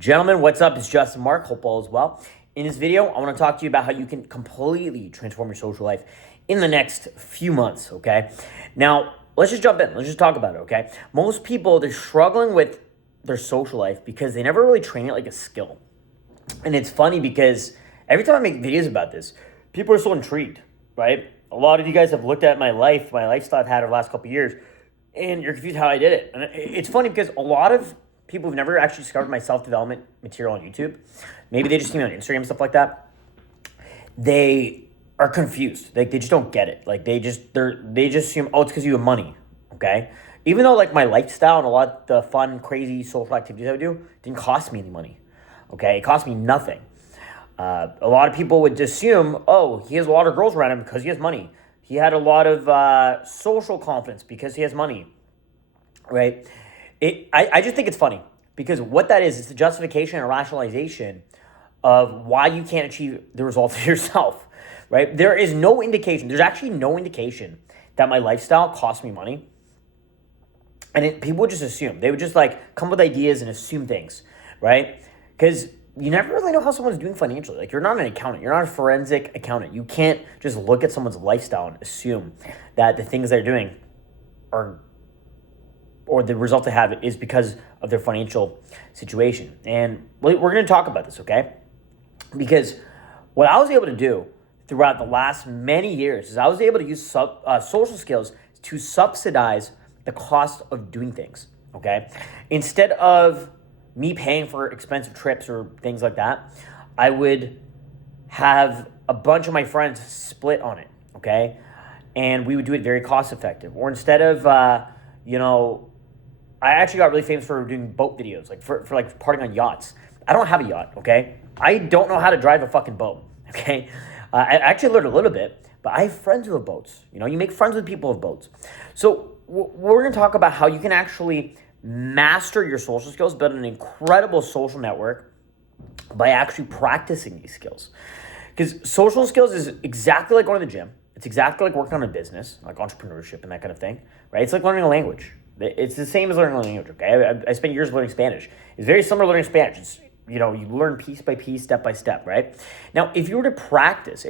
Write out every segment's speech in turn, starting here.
Gentlemen, what's up? It's Justin Mark. Hope all is well. In this video, I want to talk to you about how you can completely transform your social life in the next few months, okay? Now, let's just jump in. Let's just talk about it, okay? Most people, they're struggling with their social life because they never really train it like a skill. And it's funny because every time I make videos about this, people are so intrigued, right? A lot of you guys have looked at my lifestyle I've had over the last couple of years, and you're confused how I did it. And it's funny because a lot of people who've never actually discovered my self-development material on YouTube, maybe they just see me on Instagram, stuff like that, they are confused. Like, they just don't get it. Like, they just assume, oh, it's because you have money, okay? Even though, like, my lifestyle and a lot of the fun, crazy social activities I would do didn't cost me any money, okay? It cost me nothing. A lot of people would assume, oh, he has a lot of girls around him because he has money. He had a lot of social confidence because he has money, right? I just think it's funny because what that is, it's the justification and rationalization of why you can't achieve the results of yourself, right? There is no indication. There's actually no indication that my lifestyle cost me money. And people would just assume. They would just like come with ideas and assume things, right? Because you never really know how someone's doing financially. Like, you're not an accountant. You're not a forensic accountant. You can't just look at someone's lifestyle and assume that the things they're doing are, or the result they have is because of their financial situation. And we're going to talk about this, okay? Because what I was able to do throughout the last many years is I was able to use social skills to subsidize the cost of doing things, okay? Instead of me paying for expensive trips or things like that, I would have a bunch of my friends split on it, okay? And we would do it very cost effective. Or instead of, I actually got really famous for doing boat videos, like for like partying on yachts. I don't have a yacht, okay? I don't know how to drive a fucking boat, okay? I actually learned a little bit, but I have friends who have boats. You know, you make friends with people with boats. So we're going to talk about how you can actually master your social skills, build an incredible social network by actually practicing these skills. Because social skills is exactly like going to the gym. It's exactly like working on a business, like entrepreneurship and that kind of thing, right? It's like learning a language. It's the same as learning a language, okay? I spent years learning Spanish. It's very similar to learning Spanish. It's, you learn piece by piece, step by step, right? Now, if you were to practice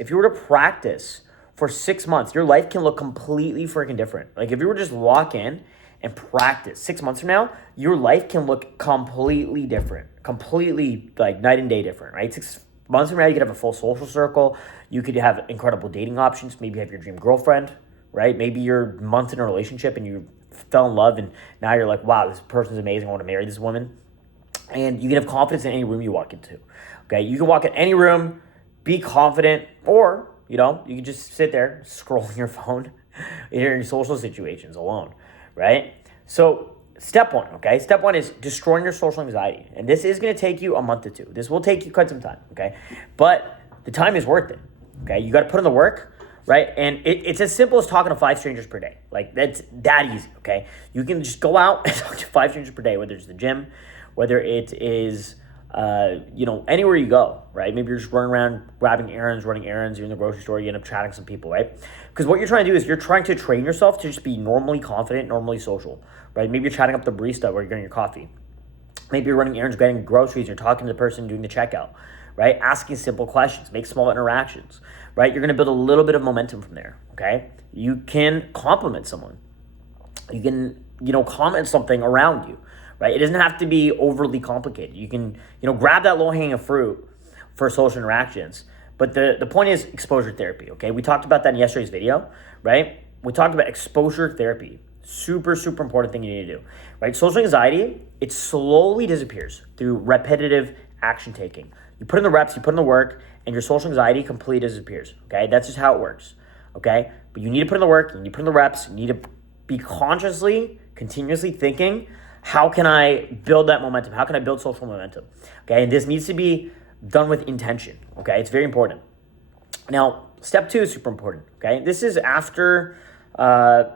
for 6 months, your life can look completely freaking different. Like, if you were to just walk in and practice 6 months from now, your life can look completely different, completely like night and day different, right? 6 months from now, you could have a full social circle. You could have incredible dating options. Maybe you have your dream girlfriend, right? Maybe you're months in a relationship and you fell in love and now you're like, wow, this person's amazing. I want to marry this woman. And you can have confidence in any room you walk into, okay? You can walk in any room, be confident, or, you can just sit there scrolling your phone in your social situations alone, right? So step one, okay? Step one is destroying your social anxiety. And this is going to take you a month or two. This will take you quite some time, okay? But the time is worth it, okay? You got to put in the work, right? And it's as simple as talking to 5 strangers per day. Like, that's that easy, okay? You can just go out and talk to 5 strangers per day, whether it's the gym, whether it is, anywhere you go, right? Maybe you're just running around running errands, you're in the grocery store, you end up chatting with some people, right? Because what you're trying to do is you're trying to train yourself to just be normally confident, normally social, right? Maybe you're chatting up the barista where you're getting your coffee. Maybe you're running errands, getting groceries, you're talking to the person doing the checkout, right? Asking simple questions, make small interactions, right? You're going to build a little bit of momentum from there, okay? You can compliment someone. You can, comment something around you, right? It doesn't have to be overly complicated. You can, grab that low-hanging fruit for social interactions. But the point is exposure therapy, okay? We talked about that in yesterday's video, right? We talked about exposure therapy. Super, super important thing you need to do, right? Social anxiety, it slowly disappears through repetitive action taking. You put in the reps, you put in the work, and your social anxiety completely disappears, okay? That's just how it works, okay? But you need to put in the work, you need to put in the reps, you need to be consciously, continuously thinking, how can I build that momentum? How can I build social momentum? Okay, and this needs to be done with intention, okay? It's very important. Now, step 2 is super important, okay? This is after,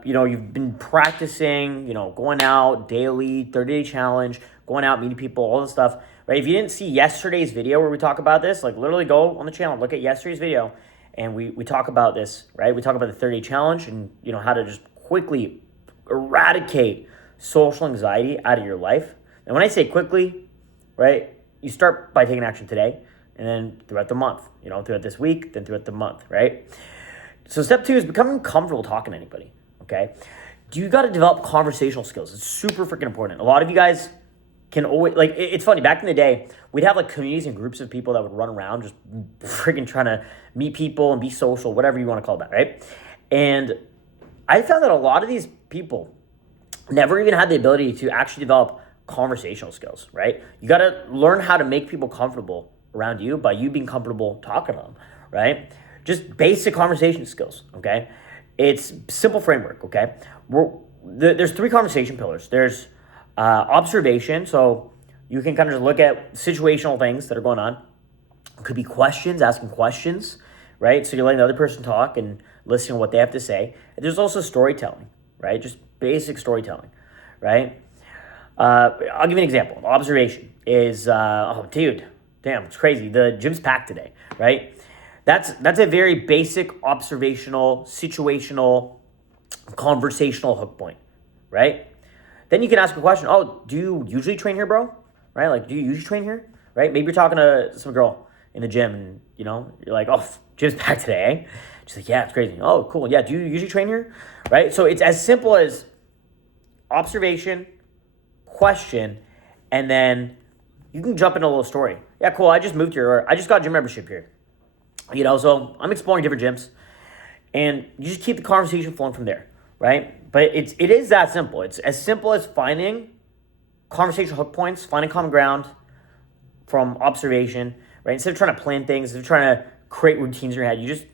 you've been practicing, going out daily, 30-day challenge, going out, meeting people, all this stuff, right? If you didn't see yesterday's video where we talk about this, like literally go on the channel, look at yesterday's video, and we talk about this, right? We talk about the 30-day challenge and, how to just quickly eradicate social anxiety out of your life. And when I say quickly, right, you start by taking action today and then throughout the month, throughout this week, then throughout the month, right? So step 2 is becoming comfortable talking to anybody, okay? You got to develop conversational skills. It's super freaking important. A lot of you guys can always, it's funny, back in the day, we'd have communities and groups of people that would run around just freaking trying to meet people and be social, whatever you want to call that, right? And I found that a lot of these people never even had the ability to actually develop conversational skills, right? You got to learn how to make people comfortable around you by you being comfortable talking to them, right? Just basic conversation skills, okay? It's simple framework, okay? There's 3 conversation pillars. There's observation, so you can kind of just look at situational things that are going on. It could be questions, asking questions, right? So you're letting the other person talk and listening to what they have to say. And there's also storytelling, right? Just basic storytelling, right? I'll give you an example. Observation is, it's crazy. The gym's packed today, right? That's a very basic observational, situational, conversational hook point, right? Then you can ask a question. Oh, do you usually train here, bro? Right? Do you usually train here? Right? Maybe you're talking to some girl in the gym and, you're like, oh, gym's packed today, eh? She's like, yeah, it's crazy. Oh, cool. Yeah, do you usually train here? Right? So it's as simple as observation, question, and then you can jump into a little story. Yeah, cool. I just moved here, or I just got a gym membership here. So I'm exploring different gyms. And you just keep the conversation flowing from there, right? But it is that simple. It's as simple as finding conversational hook points, finding common ground from observation, right? Instead of trying to plan things, instead of trying to create routines in your head, you just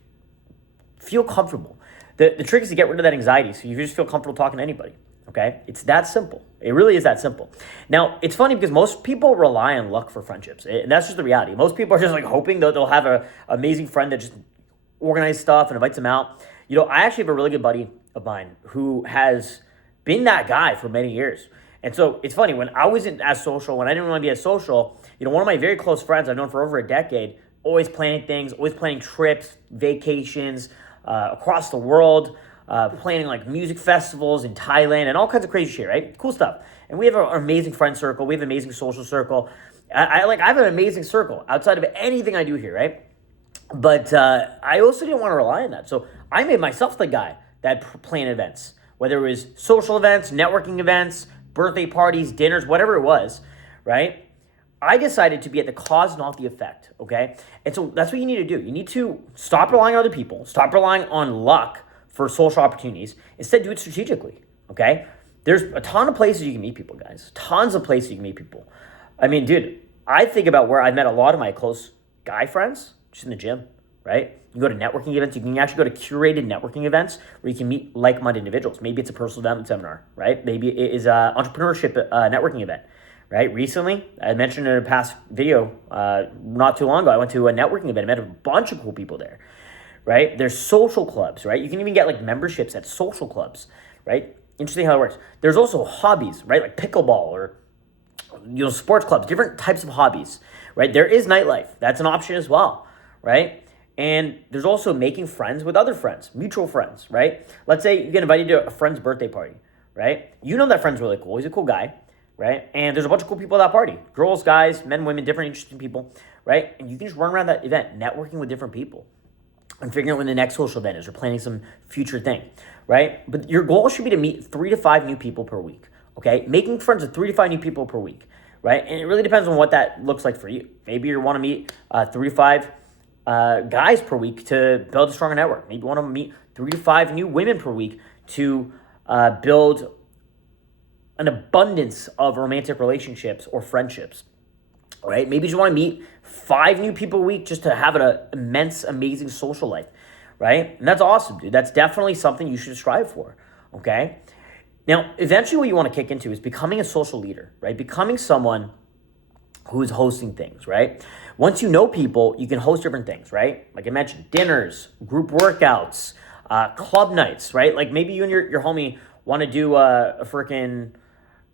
feel comfortable. The trick is to get rid of that anxiety so you just feel comfortable talking to anybody, okay? It's that simple. It really is that simple. Now, it's funny because most people rely on luck for friendships, and that's just the reality. Most people are just hoping that they'll have an amazing friend that just organizes stuff and invites them out. I actually have a really good buddy of mine who has been that guy for many years. And so it's funny, when I wasn't as social, when I didn't want to be as social, one of my very close friends I've known for over a decade, always planning things, always planning trips, vacations across the world, planning music festivals in Thailand and all kinds of crazy shit, right? Cool stuff. And we have an amazing friend circle. We have an amazing social circle. I have an amazing circle outside of anything I do here, right? But I also didn't want to rely on that. So I made myself the guy that planned events, whether it was social events, networking events, birthday parties, dinners, whatever it was, right? I decided to be at the cause, not the effect, okay? And so that's what you need to do. You need to stop relying on other people, stop relying on luck for social opportunities. Instead, do it strategically, okay? There's a ton of places you can meet people, guys. Tons of places you can meet people. I mean, dude, I think about where I've met a lot of my close guy friends, just in the gym, right? You go to networking events. You can actually go to curated networking events where you can meet like-minded individuals. Maybe it's a personal development seminar, right? Maybe it is an entrepreneurship networking event, right? Recently, I mentioned in a past video, not too long ago, I went to a networking event. I met a bunch of cool people there, right? There's social clubs, right? You can even get memberships at social clubs, right? Interesting how it works. There's also hobbies, right? Like pickleball or sports clubs, different types of hobbies, right? There is nightlife. That's an option as well, right? And there's also making friends with other friends, mutual friends, right? Let's say you get invited to a friend's birthday party, right? That friend's really cool. He's a cool guy, right? And there's a bunch of cool people at that party. Girls, guys, men, women, different interesting people, right? And you can just run around that event, networking with different people and figuring out when the next social event is or planning some future thing, right? But your goal should be to meet 3 to 5 new people per week, okay? Making friends with 3 to 5 new people per week, right? And it really depends on what that looks like for you. Maybe you want to meet 3 to 5 guys per week to build a stronger network. Maybe you want to meet 3 to 5 new women per week to build an abundance of romantic relationships or friendships, right? Maybe you just want to meet 5 new people a week just to have an immense, amazing social life, right? And that's awesome, dude. That's definitely something you should strive for, okay? Now, eventually what you want to kick into is becoming a social leader, right? Becoming someone who is hosting things, right? Once you know people, you can host different things, right? Like I mentioned, dinners, group workouts, club nights, right? Like maybe you and your homie want to do a freaking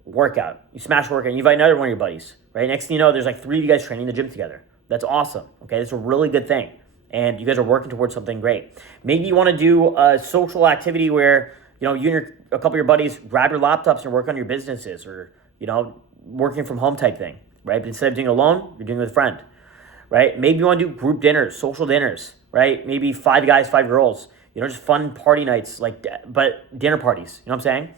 workout. You smash a workout, you invite another one of your buddies, right? Next thing you know, there's 3 of you guys training in the gym together. That's awesome, okay? That's a really good thing. And you guys are working towards something great. Maybe you want to do a social activity where, you and a couple of your buddies grab your laptops and work on your businesses or, working from home type thing, right? But instead of doing it alone, you're doing it with a friend, right? Maybe you want to do group dinners, social dinners, right? Maybe 5 guys, 5 girls, just fun party nights, but dinner parties, you know what I'm saying?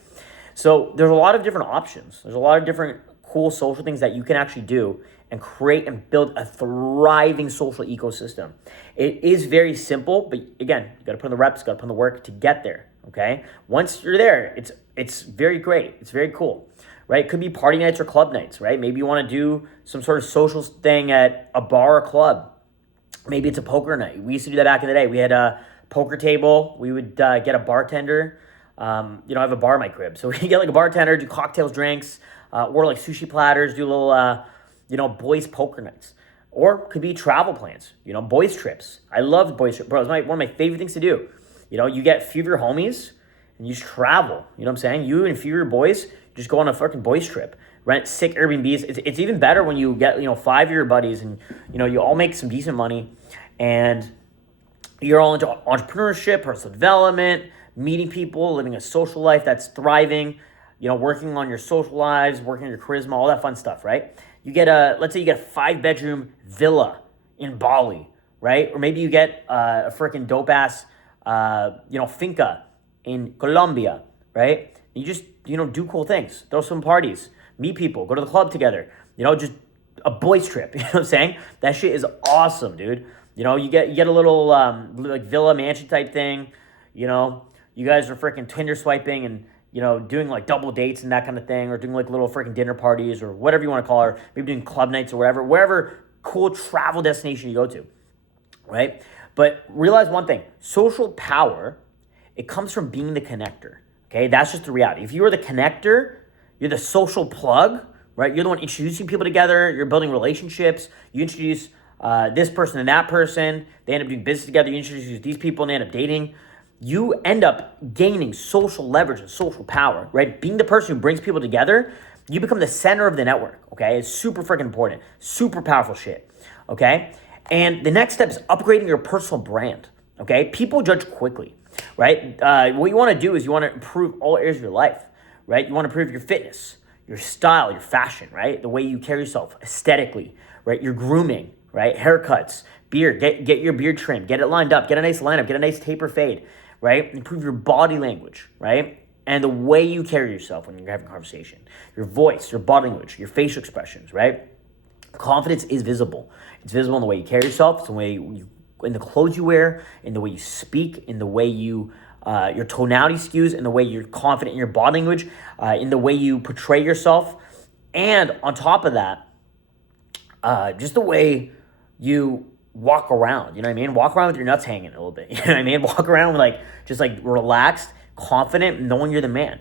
So there's a lot of different options. There's a lot of different cool social things that you can actually do and create and build a thriving social ecosystem. It is very simple, but again, you got to put in the reps, got to put in the work to get there, okay? Once you're there, it's very great. It's very cool, right? It could be party nights or club nights, right? Maybe you want to do some sort of social thing at a bar or club. Maybe it's a poker night. We used to do that back in the day. We had a poker table. We would get a bartender. I have a bar in my crib. So we get like a bartender, do cocktails, drinks, or like sushi platters, do a little, boys poker nights. Or could be travel plans, boys trips. I love boys trips. Bro, it's one of my favorite things to do. You get a few of your homies and you just travel. You know what I'm saying? You and a few of your boys just go on a fucking boys trip. Rent sick Airbnbs. It's even better when you get, 5 of your buddies and, you all make some decent money and you're all into entrepreneurship, personal development, meeting people, living a social life that's thriving, working on your social lives, working on your charisma, all that fun stuff, right? Let's say you get a 5-bedroom villa in Bali, right? Or maybe you get a freaking dope ass, finca in Colombia, right? You just, do cool things, throw some parties, meet people, go to the club together, just a boys trip, you know what I'm saying? That shit is awesome, dude. You get a little like villa mansion type thing, you guys are freaking Tinder swiping and, doing like double dates and that kind of thing, or doing like little freaking dinner parties or whatever you want to call it, or maybe doing club nights or wherever cool travel destination you go to, right? But realize one thing, social power, it comes from being the connector, okay? That's just the reality. If you are the connector, you're the social plug, right? You're the one introducing people together, you're building relationships, you introduce this person and that person, they end up doing business together, you introduce these people and they end up dating. You end up gaining social leverage and social power, right? Being the person who brings people together, you become the center of the network, okay? It's super freaking important, super powerful shit, okay? And the next step is upgrading your personal brand, okay? People judge quickly, right? What you want to do is you want to improve all areas of your life, right? You want to improve your fitness, your style, your fashion, right? The way you carry yourself aesthetically, right? Your grooming, right? Haircuts, beard, get your beard trimmed, get it lined up, get a nice lineup, get a nice taper fade, right? Improve your body language, right? And the way you carry yourself when you're having a conversation, your voice, your body language, your facial expressions, right? Confidence is visible. It's visible in the way you carry yourself, it's the way in the clothes you wear, in the way you speak, in the way you, your tonality skews, in the way you're confident in your body language, in the way you portray yourself. And on top of that, just the way you walk around, you know what I mean? Walk around with your nuts hanging a little bit, you know what I mean? Walk around just relaxed, confident, knowing you're the man,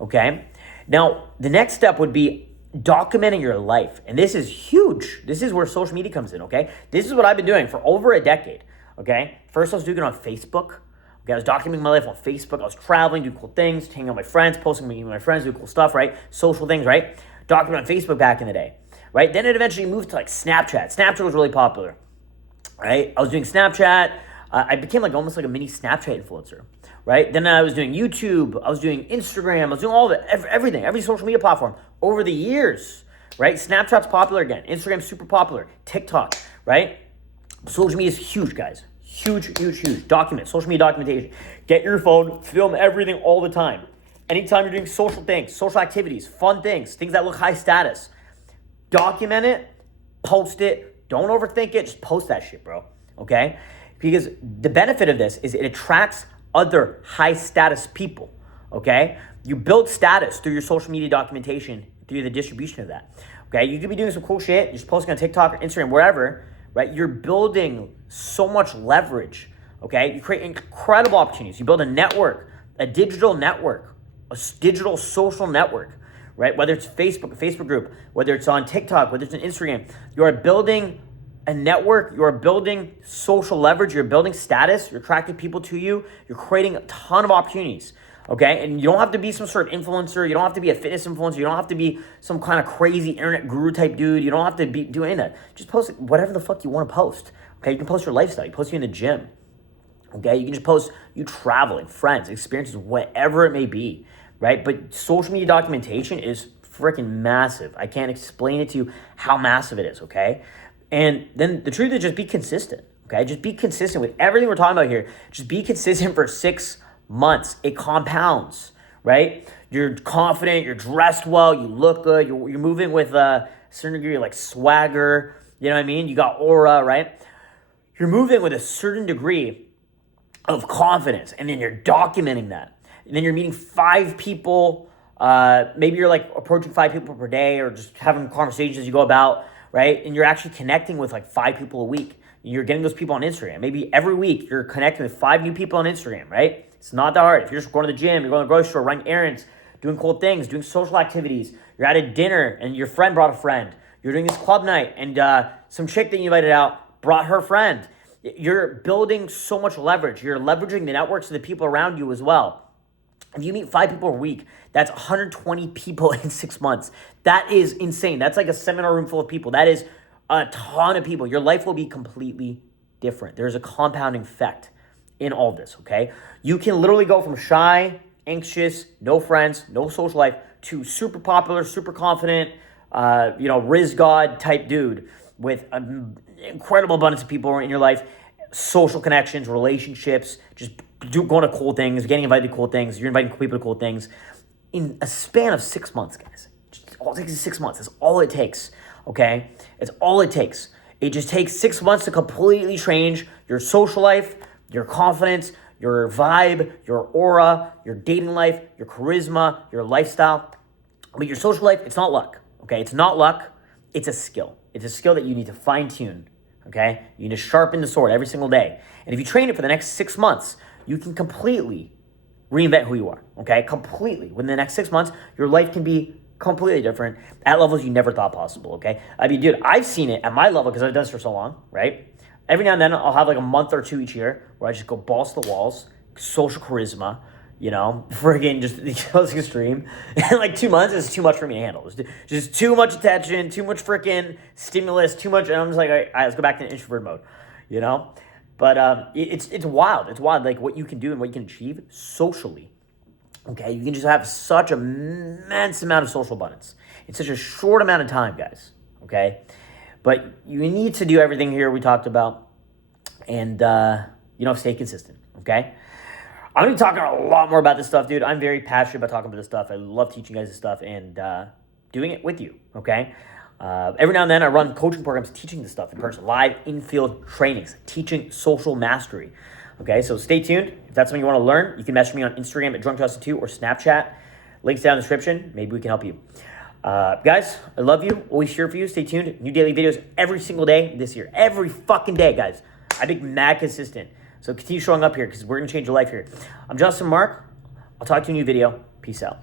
okay? Now, the next step would be documenting your life. And this is huge. This is where social media comes in, okay? This is what I've been doing for over a decade, okay? First, I was doing it on Facebook. Okay, I was documenting my life on Facebook. I was traveling, doing cool things, hanging out with my friends, posting with my friends, doing cool stuff, right? Social things, right? Documenting on Facebook back in the day, right? Then it eventually moved to Snapchat. Snapchat was really popular. Right? I was doing Snapchat. I became almost like a mini Snapchat influencer, right? Then I was doing YouTube. I was doing Instagram. I was doing all of it, everything, every social media platform over the years, right? Snapchat's popular again. Instagram's super popular. TikTok, right? Social media is huge, guys. Huge, huge, huge. Document, social media documentation. Get your phone, film everything all the time. Anytime you're doing social things, social activities, fun things that look high status, document it, post it. Don't overthink it. Just post that shit, bro. Okay? Because the benefit of this is it attracts other high status people. Okay? You build status through your social media documentation, through the distribution of that. Okay? You could be doing some cool shit. You're just posting on TikTok or Instagram, wherever, right? You're building so much leverage. Okay? You create incredible opportunities. You build a network, a digital network, a digital social network. Right? Whether it's Facebook, a Facebook group, whether it's on TikTok, whether it's on Instagram, you are building a network, you are building social leverage, you're building status, you're attracting people to you, you're creating a ton of opportunities, okay? And you don't have to be some sort of influencer, you don't have to be a fitness influencer, you don't have to be some kind of crazy internet guru type dude, you don't have to be doing that. Just post whatever the fuck you want to post, okay? You can post your lifestyle, you post you in the gym, okay? You can just post you traveling, friends, experiences, whatever it may be. Right? But social media documentation is freaking massive. I can't explain it to you how massive it is, okay? And then the truth is just be consistent, okay? Just be consistent with everything we're talking about here. Just be consistent for 6 months. It compounds, right? You're confident, you're dressed well, you look good, you're moving with a certain degree of like swagger, you know what I mean? You got aura, right? You're moving with a certain degree of confidence, and then you're documenting that. And then you're meeting 5 people, maybe you're like approaching 5 people per day, or just having conversations as you go about, right? And you're actually connecting with like 5 people a week. You're getting those people on Instagram. Maybe every week you're connecting with 5 new people on Instagram, right? It's not that hard. If you're just going to the gym, you're going to the grocery store, running errands, doing cool things, doing social activities, you're at a dinner and your friend brought a friend. You're doing this club night and some chick that you invited out brought her friend. You're building so much leverage. You're leveraging the networks of the people around you as well. If you meet 5 people a week, that's 120 people in 6 months. That is insane. That's like a seminar room full of people. That is a ton of people. Your life will be completely different. There's a compounding effect in all this, okay? You can literally go from shy, anxious, no friends, no social life, to super popular, super confident, Riz God type dude with an incredible abundance of people in your life, social connections, relationships, just going to cool things, getting invited to cool things, you're inviting people to cool things in a span of 6 months, guys. All it takes is 6 months. That's all it takes, okay? It's all it takes. It just takes 6 months to completely change your social life, your confidence, your vibe, your aura, your dating life, your charisma, your lifestyle. But your social life, it's not luck, okay? It's not luck. It's a skill. It's a skill that you need to fine-tune, okay? You need to sharpen the sword every single day. And if you train it for the next 6 months, you can completely reinvent who you are, okay? Completely. Within the next 6 months, your life can be completely different at levels you never thought possible, okay? I mean, dude, I've seen it at my level because I've done this for so long, right? Every now and then, I'll have like a month or 2 each year where I just go balls to the walls, social charisma, friggin' just it's extreme. And like 2 months is too much for me to handle. It's just too much attention, too much freaking stimulus, too much. And I'm just like, all right, let's go back to introvert mode, But it's wild. It's wild, like what you can do and what you can achieve socially. Okay, you can just have such an immense amount of social abundance in such a short amount of time, guys. Okay, but you need to do everything here we talked about, and stay consistent. Okay. I'm going to be talking a lot more about this stuff, dude. I'm very passionate about talking about this stuff. I love teaching you guys this stuff and doing it with you, okay? Every now and then I run coaching programs teaching this stuff in person, live in-field trainings, teaching social mastery, okay? So stay tuned. If that's something you want to learn, you can message me on Instagram at DrunkJustin2 or Snapchat. Links down in the description. Maybe we can help you. Guys, I love you. Always here for you. Stay tuned. New daily videos every single day this year. Every fucking day, guys. I've been mad consistent. So continue showing up here because we're going to change your life here. I'm Justin Mark. I'll talk to you in a new video. Peace out.